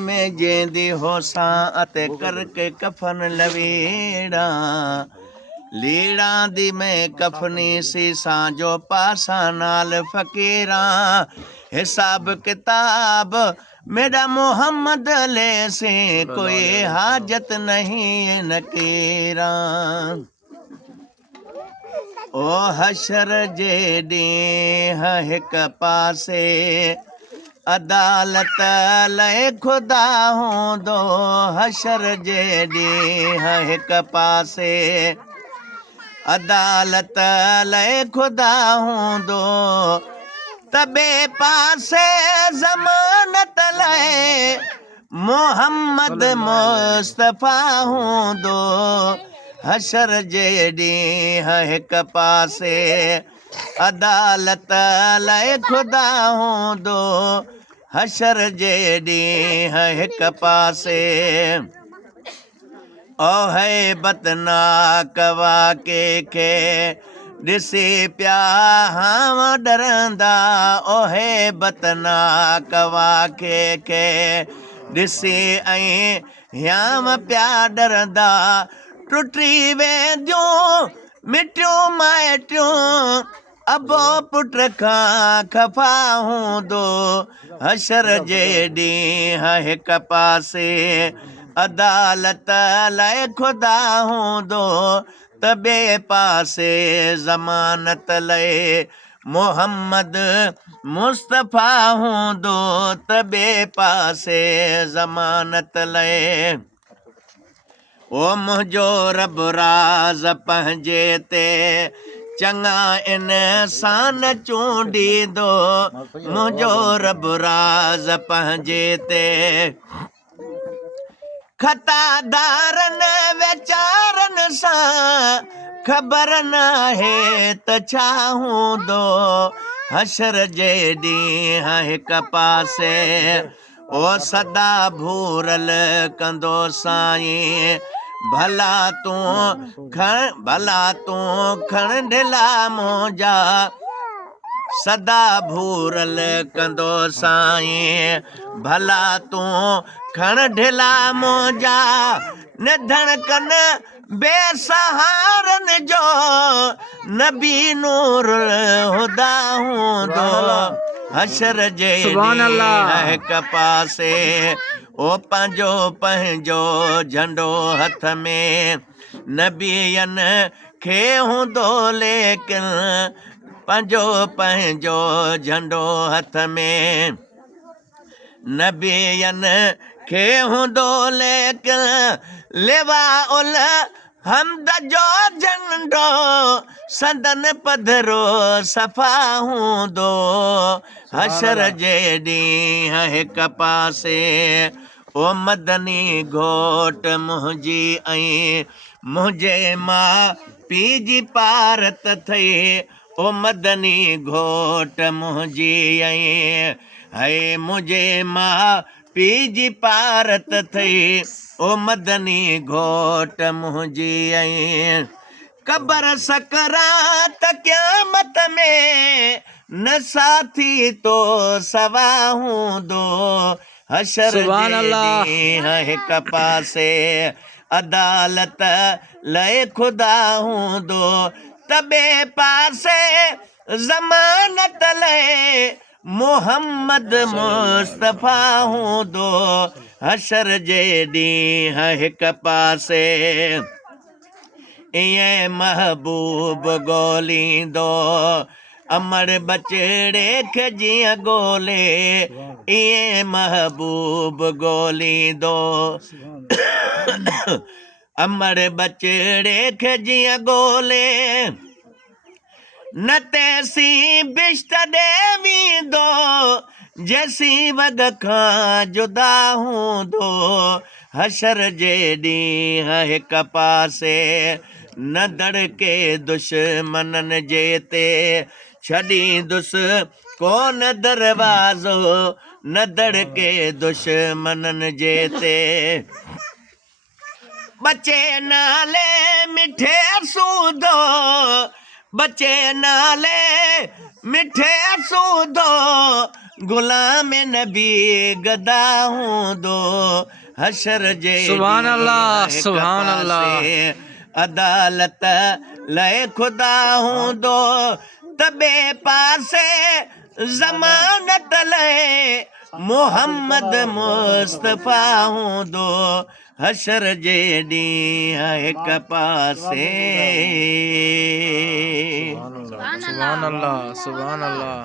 में जेंदी होसा अते करके कफन लवेड़ा लीड़ा दी मैं कफनी सीसा जो पासा नाल फकीरा हिसाब किताब मेरा मोहम्मद ले से कोई हाजत नहीं नकीरा ओ हशर जे ॾींह हिक पासे अदालत लय खुदा हूंदो हशर जे ॾींह हिक पासे अदालत लय खुदा हूंदो त ॿिए पासे ज़मानत लय मोहम्मद मुस्तफ़ा हूंदो हशर जे ॾींह हिक पासे अदालत लय खुदा हूंदो हशर जे ॾींह हिक पासे ओ है बतनाक वाके खे ॾिसी पिया हाव डरंदा ओ है बतनाक वाके खे ॾिसी ऐं याम पिया डरंदा टुटी वेंदियूं मिटियूं माइटियूं अबो पुट खां खफ़ा हूंदो हशर जे ॾींह हिक पासे अदालत लय खुदा हूंदो त ॿिए पासे ज़मानत लय मोहम्मद मुस्तफ़ा हूंदो त ॿिए पासे ज़मानत लय ओ मुंहिंजो रब राज़ पंहिंजे ते चङा इंसान चूंडींदो मुंहिंजो रब राज़ पंहिंजे ते खतादारनि वीचारनि सां ख़बर नाहे त छा हूंदो हशर जे ॾींह हिक पासे ओ सदा भूरल कंदो साईं भला तूं खण ढिला मुंहिंजा सदा भूरल कंदो साईं भला तूं खण ढिला मुंहिंजा निधन कन बेसहारनि जो नबी नूर हुदा हूंदो हशर जे ॾींह हिक पासे ओ पंहिंजो पंहिंजो झंडो हथ में नबीअनि खे हूंदो लेकिन पंहिंजो पंहिंजो झंडो हथ में नबीअनि खे हूंदो लेकिन लेवा उल हमद जो झंडो संदन पधरो सफ़ा हूंदो हशर जे ॾींह हिक पासे ओ मदनी घोट मुंहिंजी ऐं मुंहिंजे माउ पीउ जी पारत थई ओ मदनी घोट मुंहिंजी ऐं है मुंहिंजे माउ पीउ जी पारत थई ओ मदनी घोट मुंहिंजी ऐं कबर सकरात क़यामत में न साथी तो सवा हूंदो हशर जे ॾींह हिक पासे अदालत लय खुदा हूंदो त ॿिए पासे ज़मानत लय मोहम्मद मुस्तफ़ा हूंदो हशर जे ॾींह हिक पासे ईअं महबूब ॻोल्हींदो अमर बचड़े खे जीअं ॻोल्हे ईअं महबूब ॻोल्हींदो अमर बचड़े खे जीअं ॻोल्हे न तेसी बिश्त ॾे वेंदो जेसी वॻ खां जुदा हूंदो हशर जे ॾींह हिक पासे न दड़के दुश्मननि जे ते छॾींदुसि कोन दरवाज़ो न दड़के दुश्मननि जे ते बचे नाले मिठे सूदो बचे नाले मिठे सूदो गुलाम नबी गदा हूंदो हशर जे सुभान अल्लाह, ॾींहुं हिक सुभान अल्लाह। पासे अदालत लए खुदा हूंदो त ॿिए पासे ज़मानत लए मोहम्मद मुस्तफ़ा हूंदो हशर जे ॾींहुं हिक पासे सुभान अल्लाह, सुभान अल्लाह।